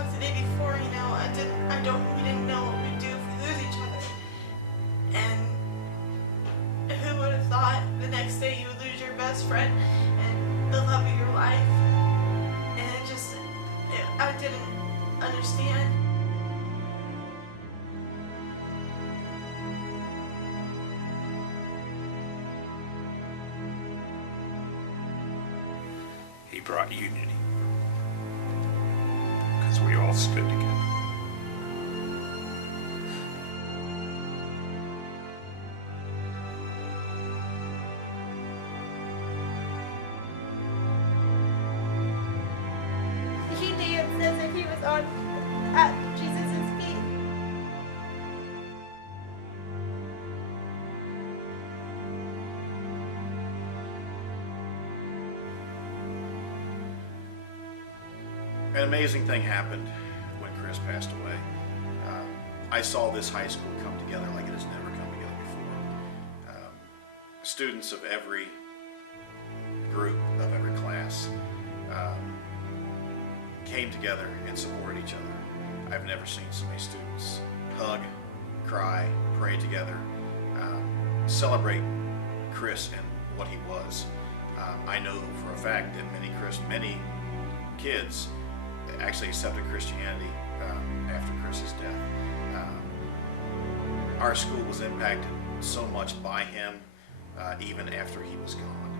talked the day before, we didn't know what we'd do if we lose each other. And who would have thought the next day you would lose your best friend and the love of your life? And I didn't understand. He brought unity because we all stood together. He danced as if he was at Jesus' feet. An amazing thing happened when Chris passed away. I saw this high school come together like it has never come together before. Students of every group, of every class, came together and supported each other. I've never seen so many students hug, cry, pray together, celebrate Chris and what he was. I know for a fact that many kids actually accepted Christianity after Chris's death. Our school was impacted so much by him even after he was gone.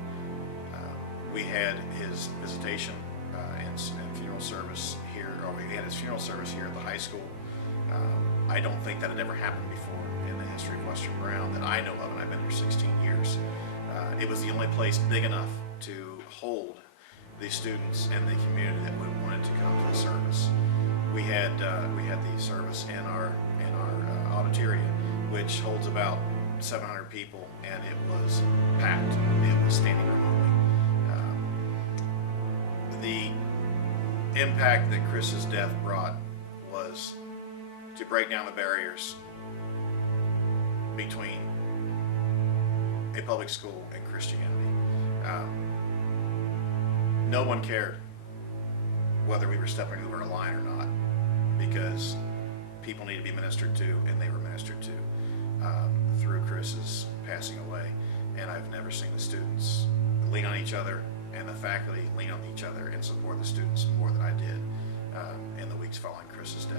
We had his visitation and funeral service here, or we had his funeral service here at the high school. I don't think that had ever happened before in the history of Western Brown that I know of, and I've been here 16 years. It was the only place big enough to hold the students and the community that we wanted to come to the service. We had the service in our auditorium, which holds about 700 people, and it was packed. It was standing room only. The impact that Chris's death brought was to break down the barriers between a public school and Christianity. No one cared whether we were stepping over a line or not, because people needed to be ministered to, and they were ministered to through Chris's passing away. And I've never seen the students lean on each other and the faculty lean on each other and support the students more than I did in the weeks following Chris's death.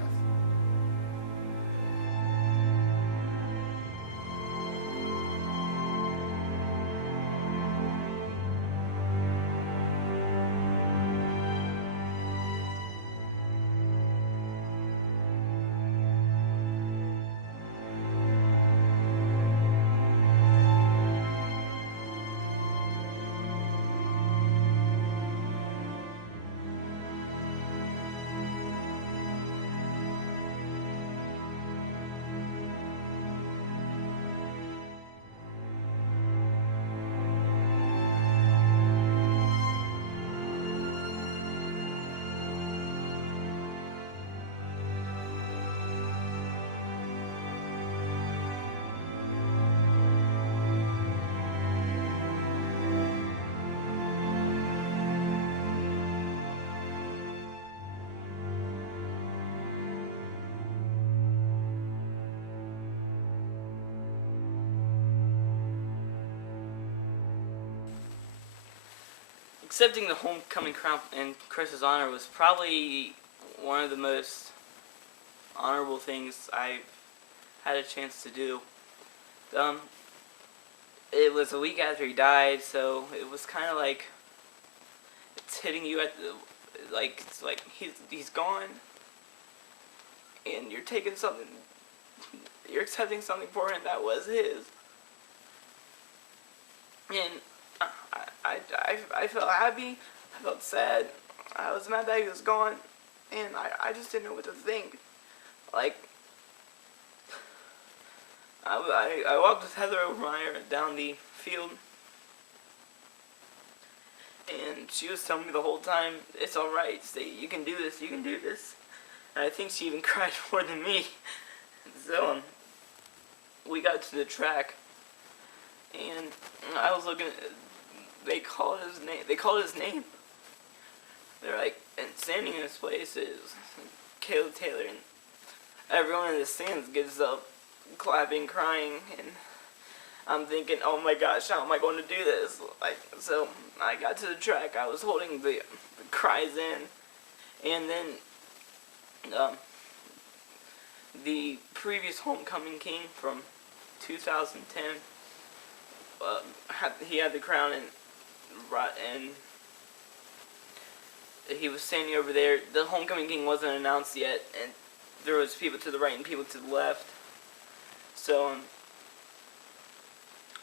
Accepting the homecoming crown in Chris's honor was probably one of the most honorable things I've had a chance to do. It was a week after he died, so it was kind of like it's hitting you at the it's like he's gone, and you're taking something, you're accepting something for him that was his, and I felt happy, I felt sad, I was mad that he was gone, and I just didn't know what to think. Like, I walked with Heather Overmeyer down the field, and she was telling me the whole time, it's alright, you can do this, you can do this. And I think she even cried more than me. So, we got to the track, and I was looking, they called his name, They're like, and standing in his place is Caleb Taylor, and everyone in the stands gets up, clapping, crying, and I'm thinking, oh my gosh, how am I going to do this? Like, so I got to the track, I was holding the cries in, and then the previous homecoming king from 2010, he had the crown, and he was standing over there. The homecoming king wasn't announced yet, and there was people to the right and people to the left. So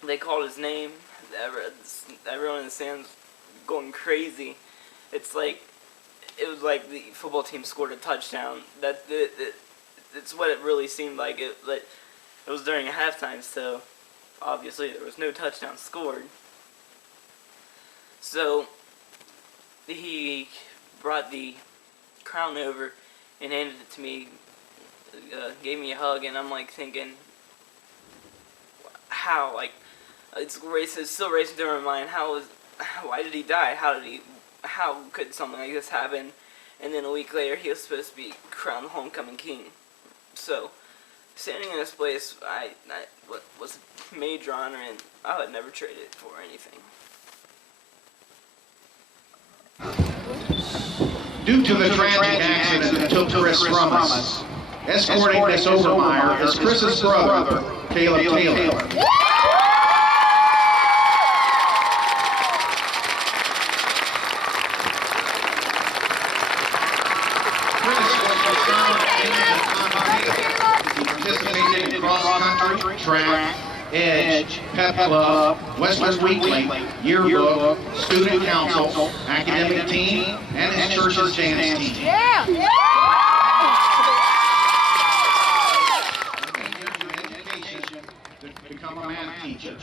they called his name. Everyone in the stands going crazy. It was like the football team scored a touchdown. It's what it really seemed like. It was during a halftime, so obviously there was no touchdown scored. So he brought the crown over and handed it to me, gave me a hug, and I'm like thinking, how? Like, it's still racing through my mind. Why did he die? How could something like this happen? And then a week later, he was supposed to be crowned the homecoming king. So, standing in this place, was a major honor, and I would never trade it for anything. Due to the tragic accident that took Chris from us, escorting Miss Overmeyer is Chris's brother, Caleb Taylor. He participated in cross-country, track, Edge, Pep Club, Western Weekly, Yearbook, Student Council, Academic Team, and his church's dance team. To become a math teacher.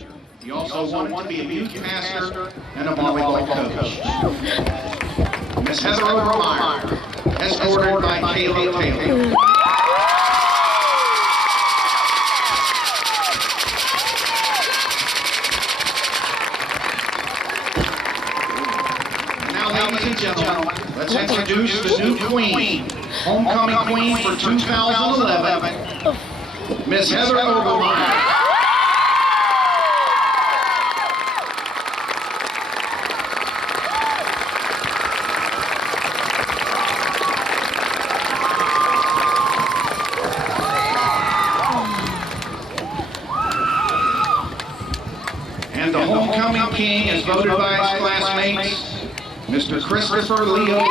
He also wanted to be a youth pastor and a volleyball coach. Miss Heather Overmeyer, escorted by Caleb Taylor. Ladies and gentlemen, let's introduce the new queen, homecoming queen for 2011, Miss Heather Overmeyer. And the homecoming king is voted by his classmates, Mr. Christopher Leo.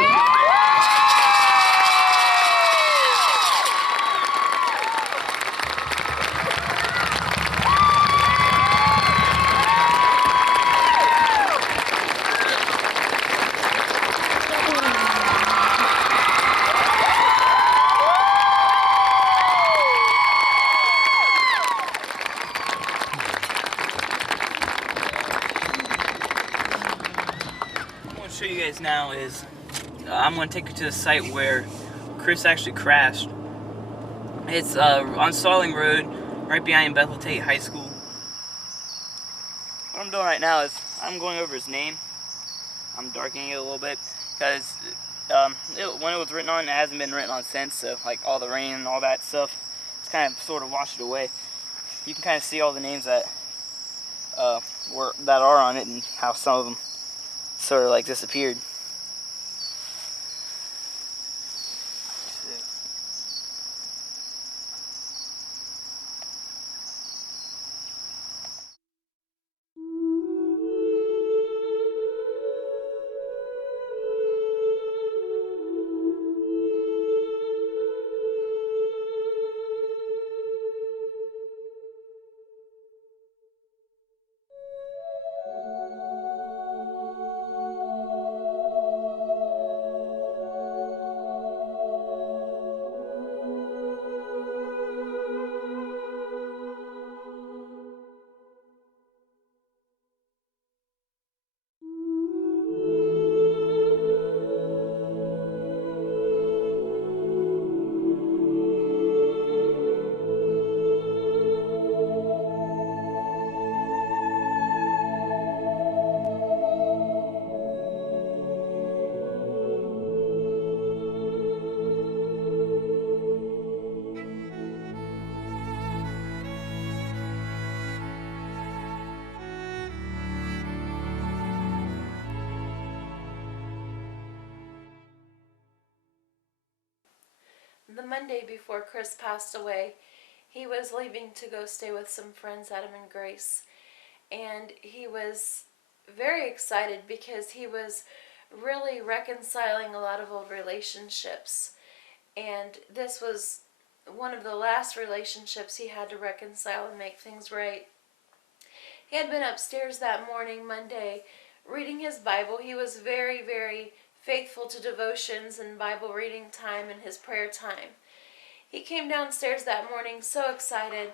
Show you guys now is I'm going to take you to the site where Chris actually crashed. It's on Stalling Road, right behind Bethel Tate High School. What I'm doing right now is I'm going over his name. I'm darkening it a little bit because when it was written on, it hasn't been written on since, so like all the rain and all that stuff, it's kind of sort of washed it away. You can kind of see all the names that are on it and how some of them sort of like disappeared. the Monday before Chris passed away, he was leaving to go stay with some friends, Adam and Grace. And he was very excited because he was really reconciling a lot of old relationships. And this was one of the last relationships he had to reconcile and make things right. He had been upstairs that morning, Monday, reading his Bible. He was very, very faithful to devotions and Bible reading time and his prayer time. He came downstairs that morning so excited,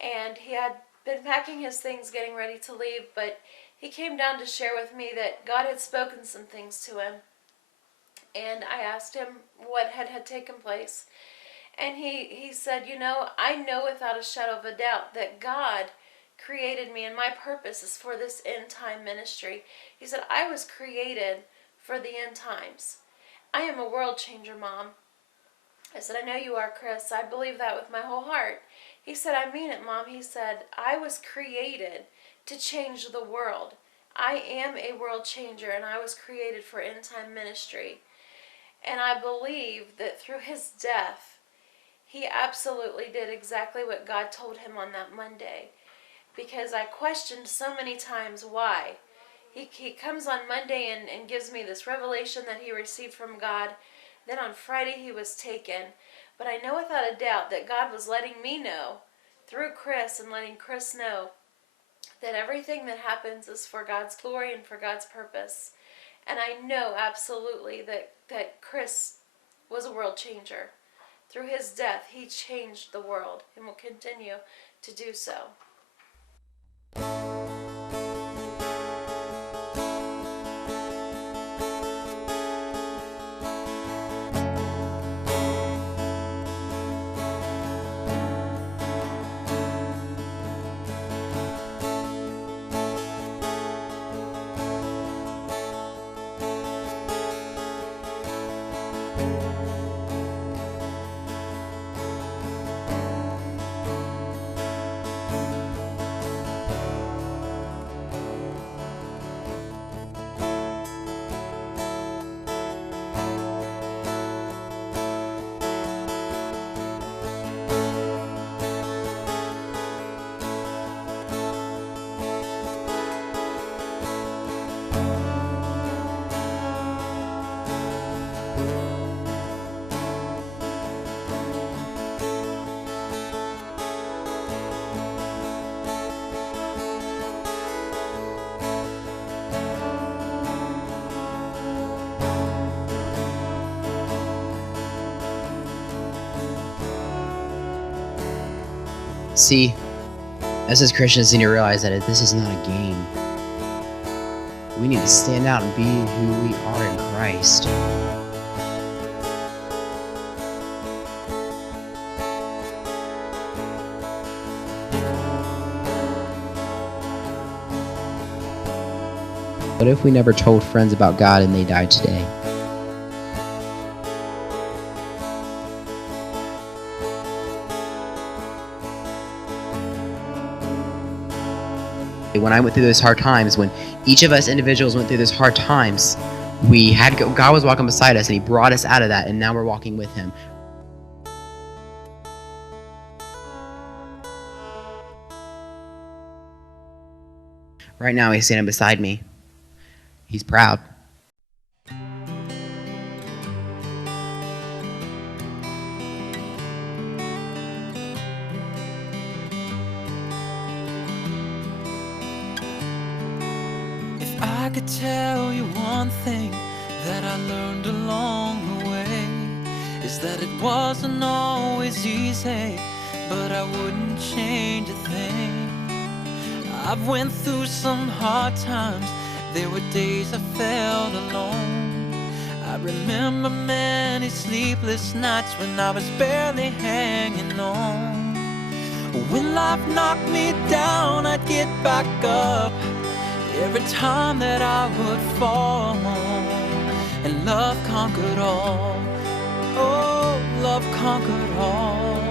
and he had been packing his things, getting ready to leave, but he came down to share with me that God had spoken some things to him. And I asked him what had taken place. And he said, you know, I know without a shadow of a doubt that God created me, and my purpose is for this end time ministry. He said, I was created for the end times. I am a world changer, Mom. I said, I know you are, Chris. I believe that with my whole heart. He said, I mean it, Mom. He said, I was created to change the world. I am a world changer, and I was created for end time ministry. And I believe that through his death, he absolutely did exactly what God told him on that Monday. Because I questioned so many times why. He comes on Monday and gives me this revelation that he received from God. Then on Friday he was taken. But I know without a doubt that God was letting me know, through Chris, and letting Chris know that everything that happens is for God's glory and for God's purpose. And I know absolutely that Chris was a world changer. Through his death, he changed the world and will continue to do so. See, us as Christians need to realize that this is not a game. We need to stand out and be who we are in Christ. What if we never told friends about God and they died today? When I went through those hard times, when each of us individuals went through those hard times, God was walking beside us and he brought us out of that, and now we're walking with him. Right now he's standing beside me. He's proud. I could tell you one thing that I learned along the way, is that it wasn't always easy, but I wouldn't change a thing. I've went through some hard times, there were days I felt alone. I remember many sleepless nights when I was barely hanging on. When life knocked me down, I'd get back up every time that I would fall, and love conquered all. Oh, love conquered all.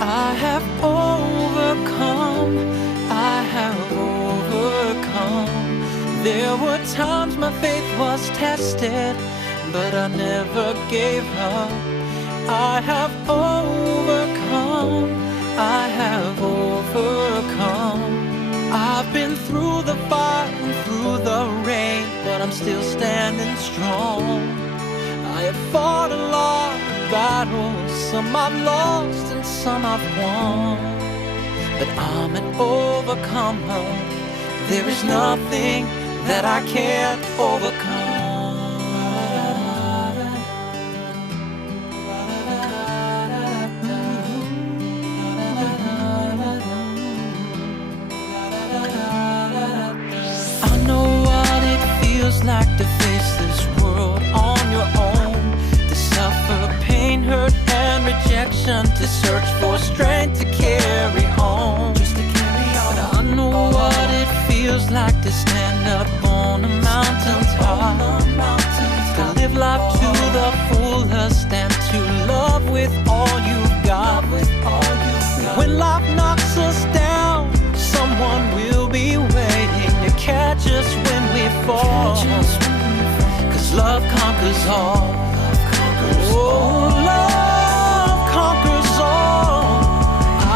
I have overcome, I have overcome. There were times my faith was tested, but I never gave up. I have overcome. I have overcome. I've been through the fire and through the rain, but I'm still standing strong. I have fought a lot of battles, some I've lost and some I've won. But I'm an overcomer. There is nothing that I can't overcome. I know what it feels like to face this world on your own, to suffer pain, hurt, and rejection, to search for strength to carry on. Just to carry on. But I know what it feels like to stand up on a mountain top, to live life to the fullest and to love with all you've got. When life knocks us down, someone will be waiting to catch us when we fall. 'Cause love conquers all. Oh, love conquers all.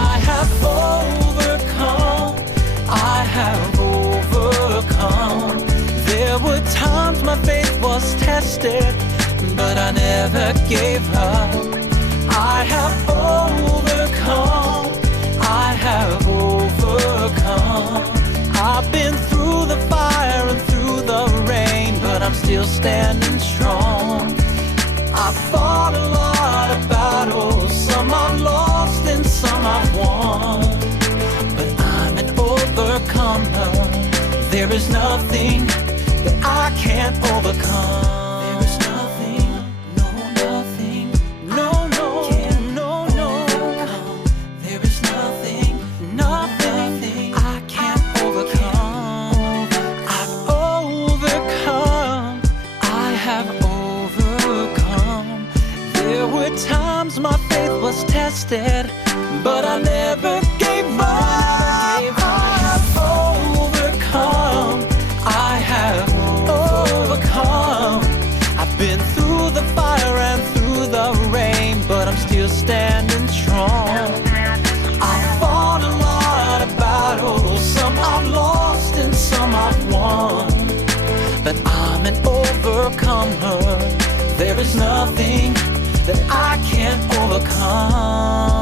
I have overcome. I have overcome. There were times my faith was tested, but I never gave up. I have overcome. I have overcome. I've been through the fire and through the rain, but I'm still standing strong. I've fought a lot of battles, some I've lost and some I've won. But I'm an overcomer. There is nothing that I can't overcome. There is nothing, no, nothing, no, no, no, no. There is nothing, nothing I can't overcome. I've overcome. I have overcome. There were times my faith was tested, but I never gave up. I have overcome. I have overcome. I've been through the fire and through the rain, but I'm still standing strong. I fought a lot of battles, some I've lost and some I've won. But I'm an overcomer. There is nothing that I can't overcome.